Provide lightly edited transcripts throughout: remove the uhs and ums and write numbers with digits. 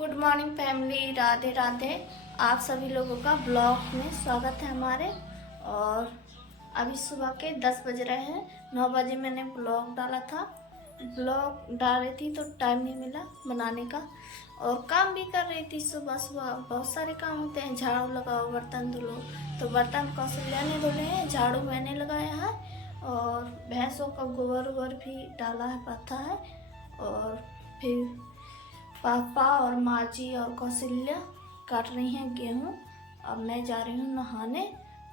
Good morning family, Radhe Radhe. आप सभी लोगों का ब्लॉग में स्वागत है हमारे। और अभी सुबह के 10 बज रहे हैं। 9 बजे मैंने ब्लॉग डाला था। ब्लॉग डाल रही थी तो टाइम नहीं मिला बनाने का, और काम भी कर रही थी। सुबह सुबह बहुत सारे काम होते हैं, झाड़ू लगाओ, बर्तन धुलो। तो बर्तन कौशल्या ने धुले हैं, झाड़ू मैंने लगाया है, और भैंसों का गोबर वोबर भी डाला है, पत्ता है। और फिर पापा और माँ जी और कौशल्या काट रही हैं गेहूँ। अब मैं जा रही हूँ नहाने।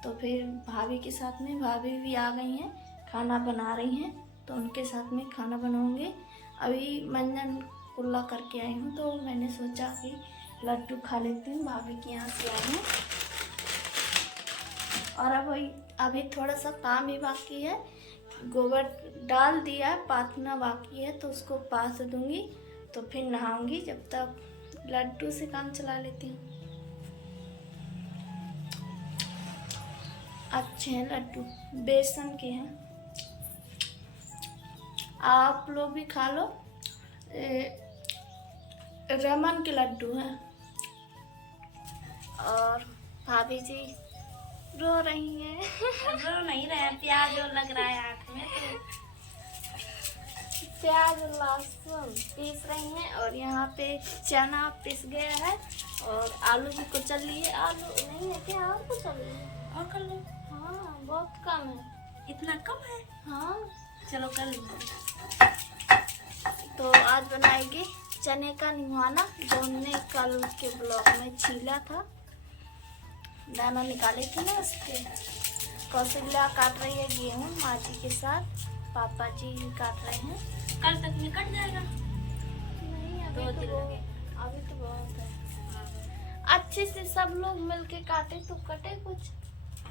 तो फिर भाभी के साथ में, भाभी भी आ गई हैं, खाना बना रही हैं, तो उनके साथ में खाना बनाऊंगी। अभी मंजन कुल्ला करके आई हूँ, तो मैंने सोचा कि लड्डू खा लेती हूँ, भाभी के यहाँ से आई हूँ। और अभी थोड़ा सा काम भी बाकी है। गोबर डाल दिया, पाथना बाकी है, तो उसको पाथ दूंगी, तो फिर नहाऊंगी। जब तक लड्डू से काम चला लेती हूँ। अच्छे हैं लड्डू, बेसन के हैं। आप लोग भी खा लो। रमन के लड्डू हैं। और भाभी जी रो रही हैं। रो नहीं रहे, प्याज और लग रहा है आँख में तो प्याज लहसुन पीस रही हैं। और यहाँ पे चना पीस गया है, और आलू भी कुचल लिए। आलू नहीं है क्या? और कुचल लिए और कर लो। हाँ, बहुत कम है। इतना कम है? हाँ, चलो कर लो। तो आज बनाएगी चने का निवाना, जो हमने कल के ब्लॉग में छीला था, दाना निकाली थी ना उसके। कौशल्या काट रही है गेहूँ माँ जी के साथ, पापा जी काट रहे हैं। कल तक में कट जाएगा। नहीं, अभी 2 तो दिन लगेगा। अभी तो बहुत है। अच्छे से सब लोग मिलके काटे तो कटे कुछ।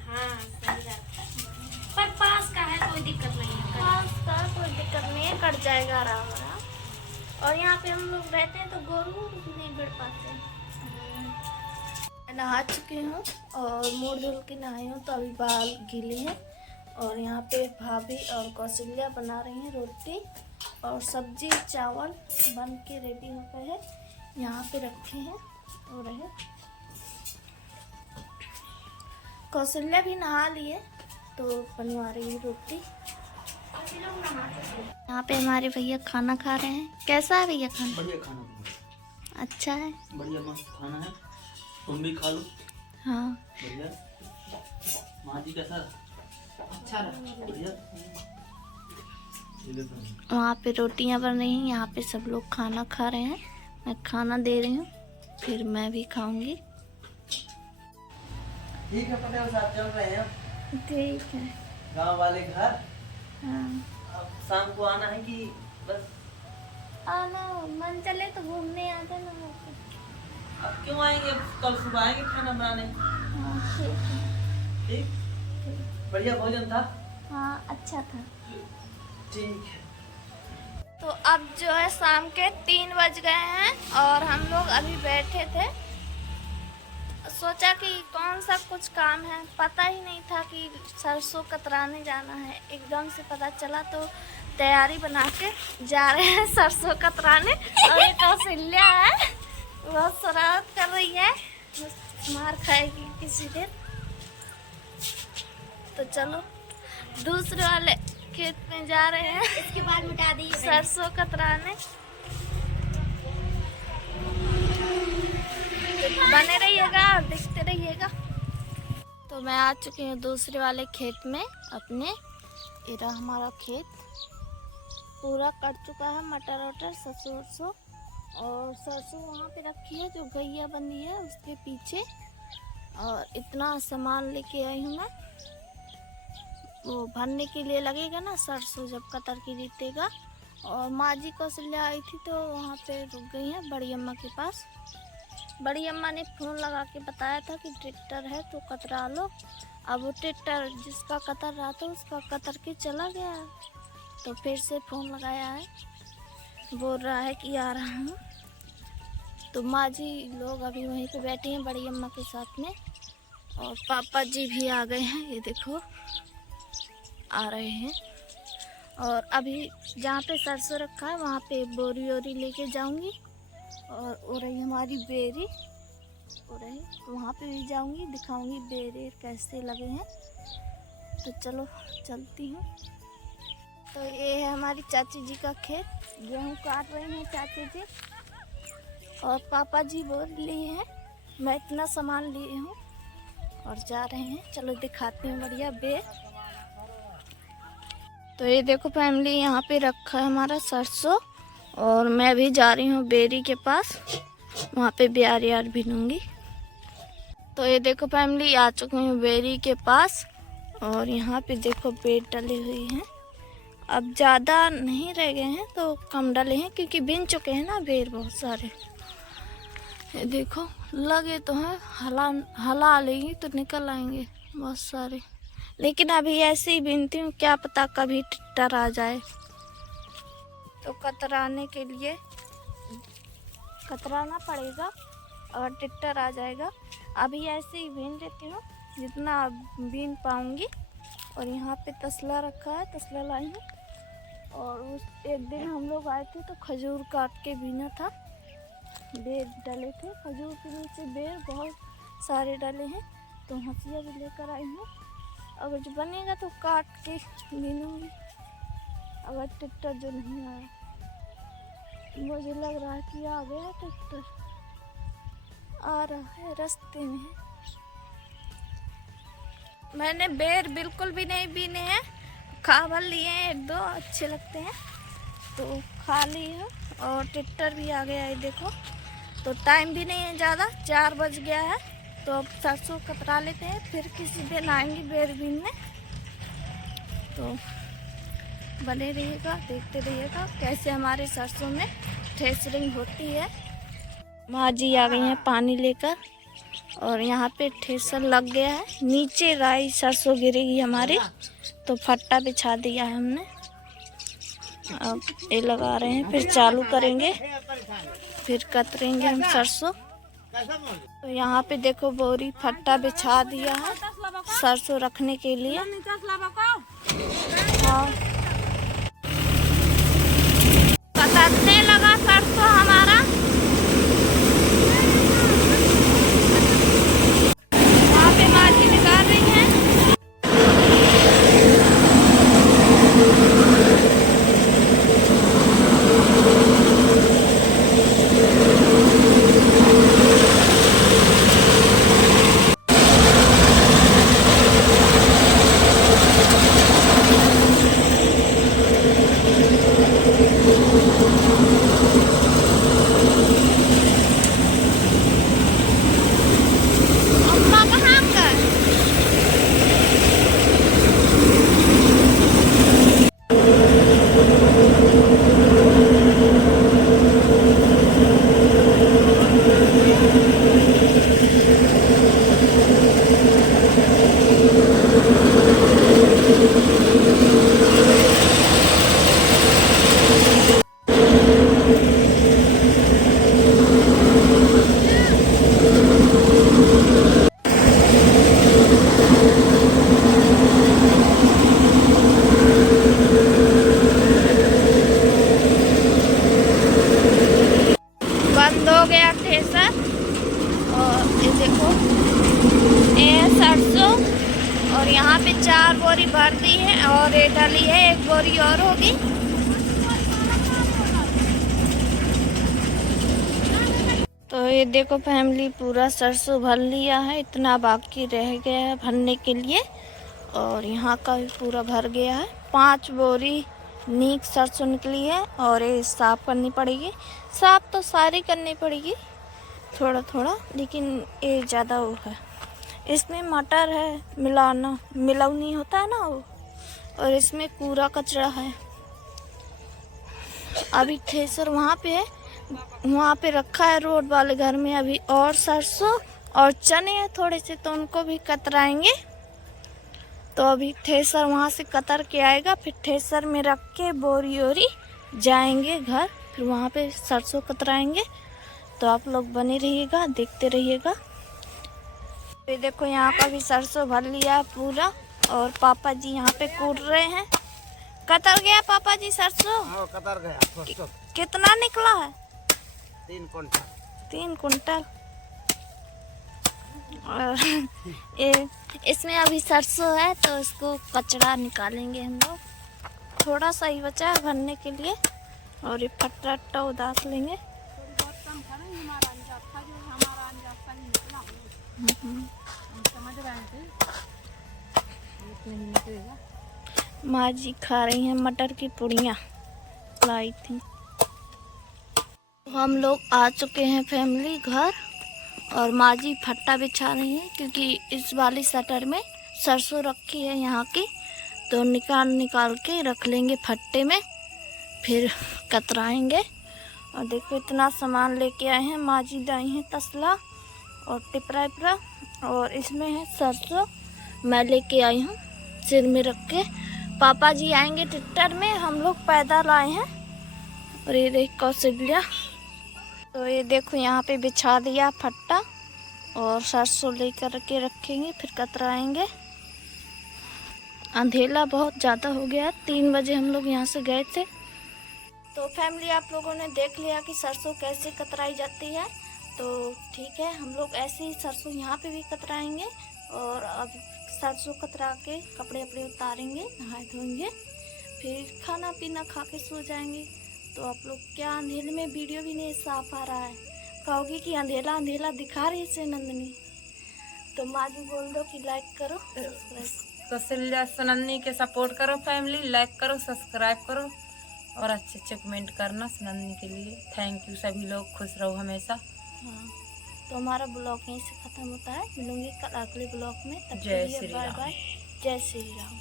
हाँ सही बात है, पर पास का है, कोई दिक्कत नहीं है। पास का कोई दिक्कत नहीं है, कट जाएगा आराम आराम। और यहाँ पे हम लोग रहते हैं तो गोरू नहीं भिड़ पाते हैं। नहा चुकी हूँ और मुँह धुल के नहाई हूँ, तो अभी बाल गीले हैं। और यहाँ पे भाभी और कौशल्या बना रही हैं रोटी, और सब्जी चावल बन के रेडी हो गए हैं। यहाँ पे रखे हैं हो रहे। कौशल्या भी नहा लिए, तो बनवा रही है रोटी। यहाँ पे हमारे भैया खाना खा रहे हैं। कैसा है भैया खाना? बढ़िया खाना, अच्छा है, बढ़िया मस्त खाना है। तुम भी खा लो। हाँ। बढ़िया। माँ जी कैसा? अच्छा रहा, बढ़िया। वहाँ पे रोटियां बन रही हैं, यहाँ पे सब लोग खाना खा रहे हैं। मैं खाना दे रही हूँ, फिर मैं भी खाऊंगी। ठीक है पटेल साहब, चल रहे हैं। ठीक है। गांव वाले घर। हाँ, अब शाम को आना है कि बस? आना मन चले तो घूमने आ जाना। अब क्यों आएंगे, कल सुबह आएंगे खाना बनाने। हाँ ठीक है। ठीक, बढ़िया भोजन था। हाँ अच्छा था। ठीक है। तो अब जो है शाम के 3 बज गए हैं, और हम लोग अभी बैठे थे। सोचा कि कौन सा कुछ काम है, पता ही नहीं था कि सरसों कतराने जाना है। एकदम से पता चला, तो तैयारी बना के जा रहे हैं सरसों कतराने। और ये कौशल्या है, बहुत शरारत कर रही है, मार खाएगी किसी दिन। तो चलो दूसरे वाले खेत में जा रहे हैं, इसके बाद मिटा दी सरसों कतराने। बने रहिएगा और देखते रहिएगा। तो मैं आ चुकी हूँ दूसरे वाले खेत में अपने। ये रहा हमारा खेत, पूरा कट चुका है। मटर वटर सरसों वरसों, और सरसों वहाँ पे रखी है जो गैया बंधी है उसके पीछे। और इतना सामान लेके आई हूँ मैं, वो भरने के लिए लगेगा ना सरसों, जब कतर की जीतेगा। और माँ जी कौशल्या आई थी, तो वहाँ पे रुक गई हैं बड़ी अम्मा के पास। बड़ी अम्मा ने फ़ोन लगा के बताया था कि ट्रैक्टर है तो कतरा लो। अब वो ट्रैक्टर जिसका कतर रहा था उसका कतर के चला गया है, तो फिर से फ़ोन लगाया है, बोल रहा है कि आ रहा हूँ। तो माँ जी लोग अभी वहीं पे बैठे हैं बड़ी अम्मा के साथ में। और पापा जी भी आ गए हैं, ये देखो आ रहे हैं। और अभी जहाँ पे सरसों रखा है वहाँ पे बोरी वोरी लेके जाऊँगी, और वो रही हमारी बेरी, वो रही, वहाँ पे भी जाऊँगी, दिखाऊँगी बेरे कैसे लगे हैं। तो चलो चलती हूँ। तो ये है हमारी चाची जी का खेत, गेहूँ काट रही हैं चाची जी, और पापा जी बोल लिए हैं मैं इतना सामान लिए हूँ और जा रहे हैं। चलो दिखाती हूँ बढ़िया बेर। तो ये देखो फैमिली, यहाँ पे रखा है हमारा सरसों, और मैं भी जा रही हूँ बेरी के पास, वहाँ पे ब्यार यार भीनूंगी। तो ये देखो फैमिली, आ चुकी हूँ बेरी के पास, और यहाँ पे देखो बेर डले हुए हैं। अब ज़्यादा नहीं रह गए हैं, तो कम डले हैं क्योंकि बिन चुके हैं ना बेर बहुत सारे। ये देखो लगे तो हैं, हला लेंगे तो निकल आएंगे बहुत सारे, लेकिन अभी ऐसे ही बीनती हूँ, क्या पता कभी टिट्टर आ जाए। तो कतराने के लिए कतराना पड़ेगा और टिट्टर आ जाएगा। अभी ऐसे ही बीन लेती हूँ जितना बीन पाऊँगी। और यहाँ पे तसला रखा है, तसला लाई हूँ। और उस एक दिन हम लोग आए थे तो खजूर काट के बीना था, बेर डले थे खजूर के नीचे, बेर बहुत सारे डले हैं। तो हंसिया भी लेकर आई हूँ, अगर जो बनेगा तो काट के बीनूंगी, अगर टिट्टर जो नहीं आया। मुझे लग रहा है कि आ गया टिट्टर, आ रहा है, रास्ते में है। मैंने बेर बिल्कुल भी नहीं बीने हैं, खा लिए हैं, एक दो अच्छे लगते हैं तो खा लिए हैं। और टिट्टर भी आ गया है देखो। तो टाइम भी नहीं है ज़्यादा, 4 बज गया है। तो अब सरसों कतरा लेते हैं, फिर किसी दिन आएंगे बेर बीनने। तो बने रहिएगा, देखते रहिएगा कैसे हमारे सरसों में थ्रेशरिंग होती है। माँ जी आ गई हैं पानी लेकर, और यहाँ पे ठेसर लग गया है, नीचे राई सरसों गिरेगी हमारी, तो फट्टा बिछा दिया है हमने। अब ये लगा रहे हैं, फिर चालू करेंगे, फिर कतरेंगे हम सरसों। तो यहाँ पे देखो बोरी फट्टा बिछा दिया है सरसों रखने के लिए। हाँ, कतरने लगा सरसों हमारा। वहाँ पे माँ जी निकाल रही हैं। अम्मा कहाँ गए? बंद हो गया ठेसर। और ये देखो, ये है सरसों, और यहाँ पे 4 बोरी भर दी है, और ये डाली है 1 बोरी और होगी। तो ये देखो फैमिली, पूरा सरसों भर लिया है, इतना बाकी रह गया है भरने के लिए। और यहाँ का भी पूरा भर गया है। 5 बोरी नीक सरसों निकली है, और ये साफ करनी पड़ेगी। साफ तो सारी करनी पड़ेगी थोड़ा थोड़ा, लेकिन ये ज़्यादा वो है। इसमें मटर है, मिलौनी होता है ना वो, और इसमें कूड़ा कचरा है। अभी थ्रेसर वहाँ पे है, वहाँ पे रखा है रोड वाले घर में अभी, और सरसों और चने हैं थोड़े से, तो उनको भी कतराएंगे। तो अभी थ्रेसर वहाँ से कतर के आएगा, फिर थ्रेसर में रख के बोरी ओरी जाएंगे घर, फिर वहाँ पे सरसों कतराएंगे। तो आप लोग बने रहिएगा, देखते रहिएगा। ये देखो, यहाँ का भी सरसों भर लिया है पूरा, और पापा जी यहाँ पे कूट रहे हैं। कतर गया पापा जी सरसों? कतर गया। कितना निकला है? 3 कुंटल। 3 कुंटल। और ये इसमें अभी सरसों है तो इसको कचड़ा निकालेंगे हम लोग। थोड़ा सा ही बचा है भरने के लिए और ये फट्टा अट्टा उदास लेंगे। माँ जी खा रही हैं मटर की पुड़ियाँ लाई थी। हम लोग आ चुके हैं फैमिली घर और माँ जी फट्टा बिछा रही हैं क्योंकि इस वाली शटर में सरसों रखी है यहाँ की, तो निकाल के रख लेंगे फट्टे में, फिर कतराएंगे। और देखो इतना सामान लेके आए हैं। माँ जी लाई हैं तसला और टिपरा और इसमें है सरसों, मैं लेके आई हूँ सिर में रख के। पापा जी आएंगे ट्रैक्टर में, हम लोग पैदल आए हैं। और ये देख कौशल्या, तो ये देखो यहाँ पे बिछा दिया फट्टा और सरसों लेकर के रखेंगे, फिर कतराएंगे। अंधेला बहुत ज़्यादा हो गया, 3 बजे हम लोग यहाँ से गए थे। तो फैमिली आप लोगों ने देख लिया कि सरसों कैसे कतराई जाती है, तो ठीक है हम लोग ऐसे ही सरसों यहाँ पे भी कतराएंगे। और अब सरसों कतरा के कपड़े वपड़े उतारेंगे, नहाए धोएंगे, फिर खाना पीना खा के सो जाएंगे। तो आप लोग क्या अंधेरे में वीडियो भी नहीं साफ आ रहा है, कहोगी कि अंधेला अंधेला दिखा रही है नंदनी। तो माँ जी बोल दो कि लाइक करो कौशल्या सुनंदनी के सपोर्ट करो फैमिली, लाइक करो, सब्सक्राइब करो और अच्छे कमेंट करना सुनंदनी के लिए। थैंक यू सभी लोग, खुश रहो हमेशा। हाँ, तो हमारा ब्लॉग यहीं से ख़त्म होता है। मिलूंगी कल अगले ब्लॉग में। तब जय के लिए श्री बाय राम। बाय। जय श्री राम।